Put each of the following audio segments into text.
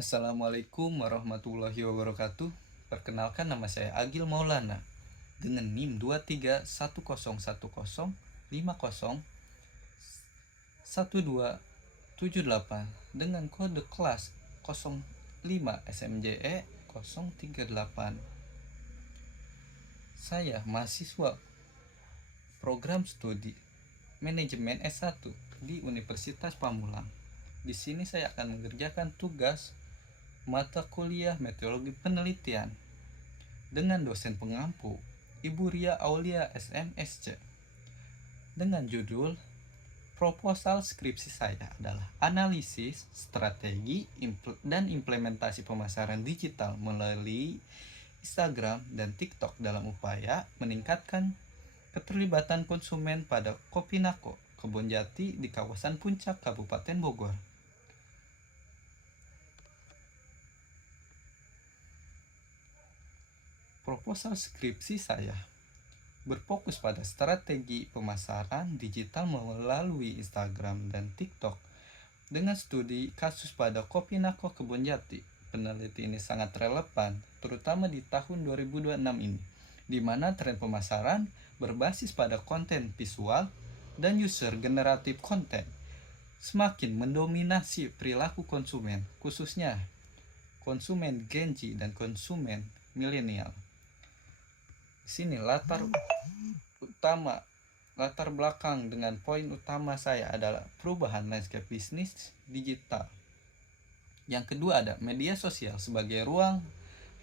Assalamualaikum warahmatullahi wabarakatuh. Perkenalkan, nama saya Agil Maulana dengan NIM 231050501278 dengan kode kelas 05 SMJE 038. Saya mahasiswa program studi manajemen S1 di Universitas Pamulang. Di sini saya akan mengerjakan tugas mata kuliah meteorologi penelitian dengan dosen pengampu Ibu Ria Aulia SMSC dengan judul proposal skripsi saya adalah analisis strategi dan implementasi pemasaran digital melalui Instagram dan TikTok dalam upaya meningkatkan keterlibatan konsumen pada Kopinako Kebonjati di kawasan Puncak Kabupaten Bogor. Proposal skripsi saya berfokus pada strategi pemasaran digital melalui Instagram dan TikTok dengan studi kasus pada Kopinako Kebonjati. Peneliti ini sangat relevan, terutama di tahun 2026 ini, di mana tren pemasaran berbasis pada konten visual dan user generatif konten semakin mendominasi perilaku konsumen, khususnya konsumen Gen Z dan konsumen milenial. Sini latar belakang dengan poin utama saya adalah perubahan landscape bisnis digital. Yang kedua ada media sosial sebagai ruang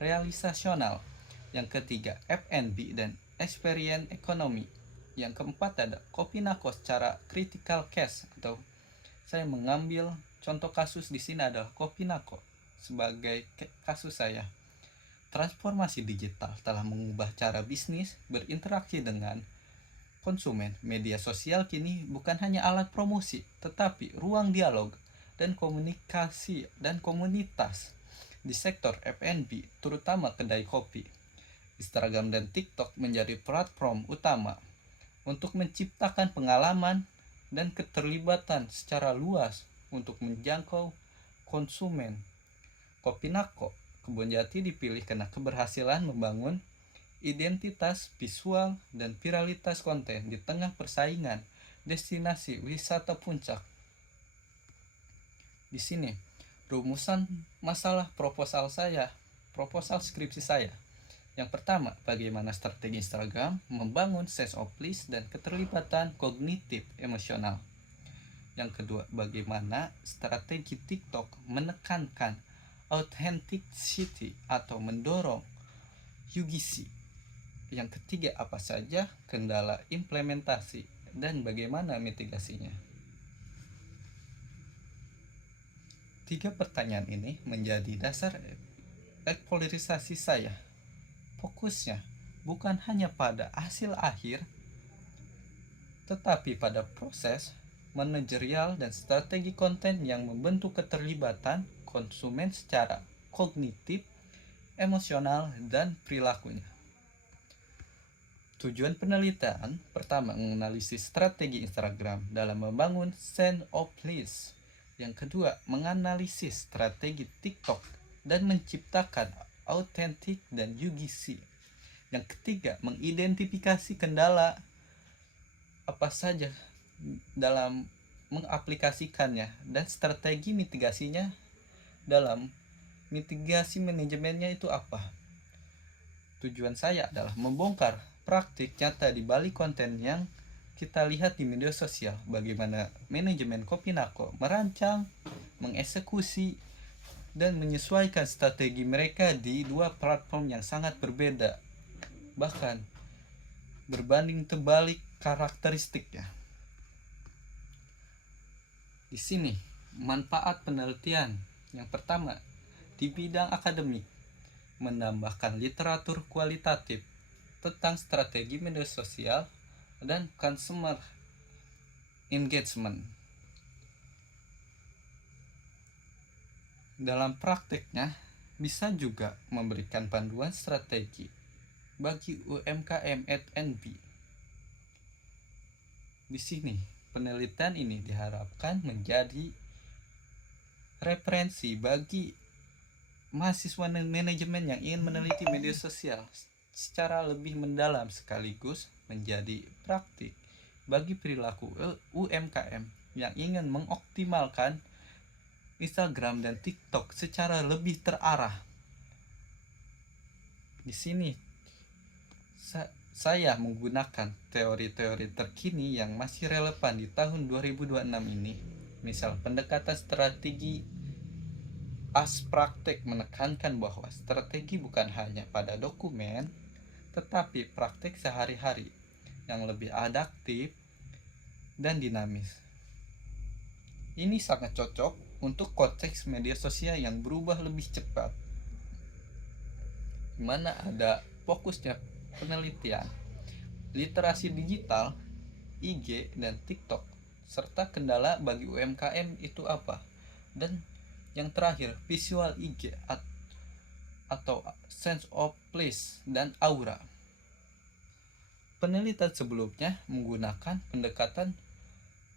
realisasional. Yang ketiga F&B dan experience economy. Yang keempat ada Kopinako secara critical case, atau saya mengambil contoh kasus di sini adalah Kopinako sebagai kasus saya. Transformasi digital telah mengubah cara bisnis berinteraksi dengan konsumen. Media sosial kini bukan hanya alat promosi, tetapi ruang dialog dan komunikasi dan komunitas di sektor F&B, terutama kedai kopi. Instagram dan TikTok menjadi platform utama untuk menciptakan pengalaman dan keterlibatan secara luas untuk menjangkau konsumen. Kopinako Kebonjati dipilih karena keberhasilan membangun identitas visual dan viralitas konten di tengah persaingan destinasi wisata puncak. Di sini rumusan masalah proposal skripsi saya. Yang pertama, bagaimana strategi Instagram membangun sense of place dan keterlibatan kognitif emosional. Yang kedua, bagaimana strategi TikTok menekankan authenticity atau mendorong UGC. Yang ketiga, apa saja kendala implementasi dan bagaimana mitigasinya. Tiga pertanyaan ini menjadi dasar eksplorisasi saya. Fokusnya bukan hanya pada hasil akhir, tetapi pada proses manajerial dan strategi konten yang membentuk keterlibatan konsumen secara kognitif, emosional, dan perilakunya. Tujuan penelitian pertama, menganalisis strategi Instagram dalam membangun sense of place. Yang kedua, menganalisis strategi TikTok dan menciptakan autentik dan UGC. Yang ketiga, mengidentifikasi kendala apa saja dalam mengaplikasikannya dan strategi mitigasinya. Dalam mitigasi manajemennya itu apa? Tujuan saya adalah membongkar praktik nyata di balik konten yang kita lihat di media sosial. Bagaimana manajemen Kopinako merancang, mengeksekusi, dan menyesuaikan strategi mereka di dua platform yang sangat berbeda, bahkan berbanding terbalik karakteristiknya. Di sini manfaat penelitian. Yang pertama, di bidang akademik, menambahkan literatur kualitatif tentang strategi media sosial dan consumer engagement. Dalam praktiknya, bisa juga memberikan panduan strategi bagi UMKM F&B. Di sini, penelitian ini diharapkan menjadi referensi bagi mahasiswa manajemen yang ingin meneliti media sosial secara lebih mendalam sekaligus menjadi praktik bagi perilaku UMKM yang ingin mengoptimalkan Instagram dan TikTok secara lebih terarah. Di sini saya menggunakan teori-teori terkini yang masih relevan di tahun 2026 ini. Misal pendekatan strategi praktek menekankan bahwa strategi bukan hanya pada dokumen, tetapi praktek sehari-hari yang lebih adaptif dan dinamis. Ini sangat cocok untuk konteks media sosial yang berubah lebih cepat, di mana ada fokusnya penelitian, literasi digital, IG dan TikTok, serta kendala bagi UMKM itu apa, dan yang terakhir visual IG atau sense of place dan aura. Penelitian sebelumnya menggunakan pendekatan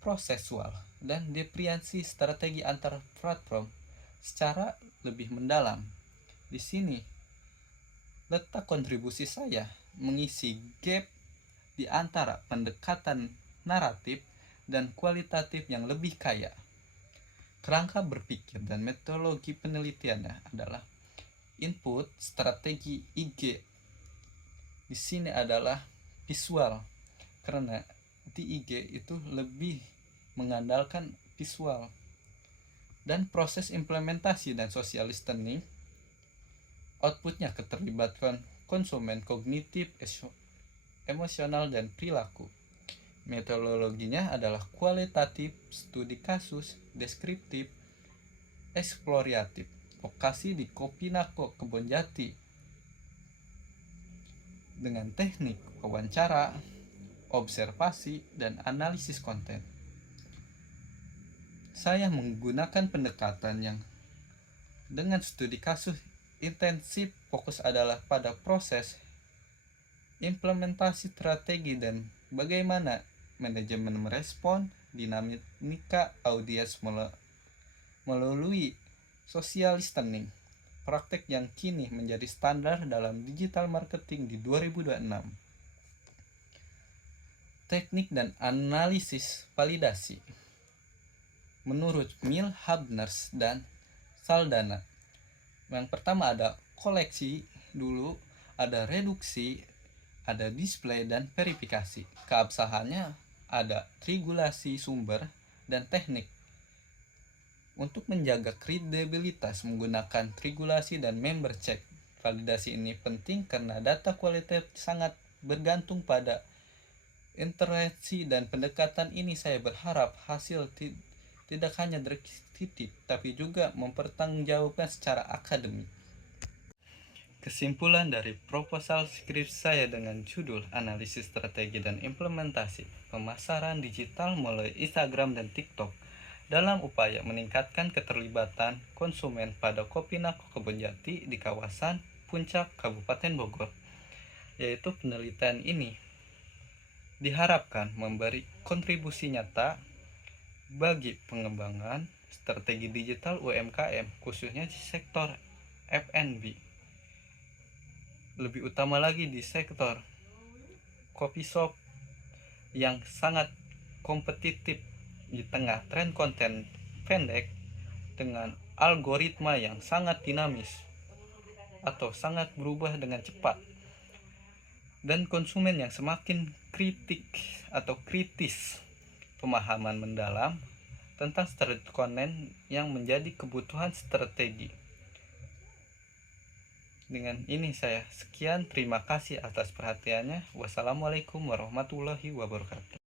prosesual dan diferensiasi strategi antar platform secara lebih mendalam. Di sini letak kontribusi saya mengisi gap di antara pendekatan naratif dan kualitatif yang lebih kaya. Kerangka berpikir dan metodologi penelitiannya adalah input strategi IG. Di sini adalah visual, karena di IG itu lebih mengandalkan visual. Dan proses implementasi dan social listening, outputnya keterlibatan konsumen kognitif, emosional, dan perilaku. Metodologinya adalah kualitatif, studi kasus, deskriptif, eksploratif. Lokasi di Kopinako, Kebonjati, dengan teknik wawancara, observasi, dan analisis konten. Saya menggunakan pendekatan yang dengan studi kasus intensif, fokus adalah pada proses implementasi strategi dan bagaimana manajemen merespon dinamika audiens melalui social listening, praktek yang kini menjadi standar dalam digital marketing di 2026. Teknik dan analisis validasi. Menurut Milhabners dan Saldana, yang pertama ada koleksi dulu, ada reduksi, ada display, dan verifikasi. Keabsahannya ada triangulasi sumber dan teknik. Untuk menjaga kredibilitas menggunakan triangulasi dan member check. Validasi ini penting karena data kualitatif sangat bergantung pada interaksi, dan pendekatan ini saya berharap hasil tidak hanya direktif tapi juga mempertanggungjawabkan secara akademik. Kesimpulan dari proposal skripsi saya dengan judul Analisis Strategi dan Implementasi Pemasaran Digital melalui Instagram dan TikTok dalam upaya meningkatkan keterlibatan konsumen pada Kopinako Kebonjati di kawasan Puncak, Kabupaten Bogor. Yaitu penelitian ini diharapkan memberi kontribusi nyata bagi pengembangan strategi digital UMKM, khususnya di sektor F&B. Lebih utama lagi di sektor coffee shop yang sangat kompetitif di tengah tren konten pendek dengan algoritma yang sangat dinamis atau sangat berubah dengan cepat, dan konsumen yang semakin kritis, pemahaman mendalam tentang strategi konten yang menjadi kebutuhan strategi. Dengan ini saya sekian, terima kasih atas perhatiannya. Wassalamualaikum warahmatullahi wabarakatuh.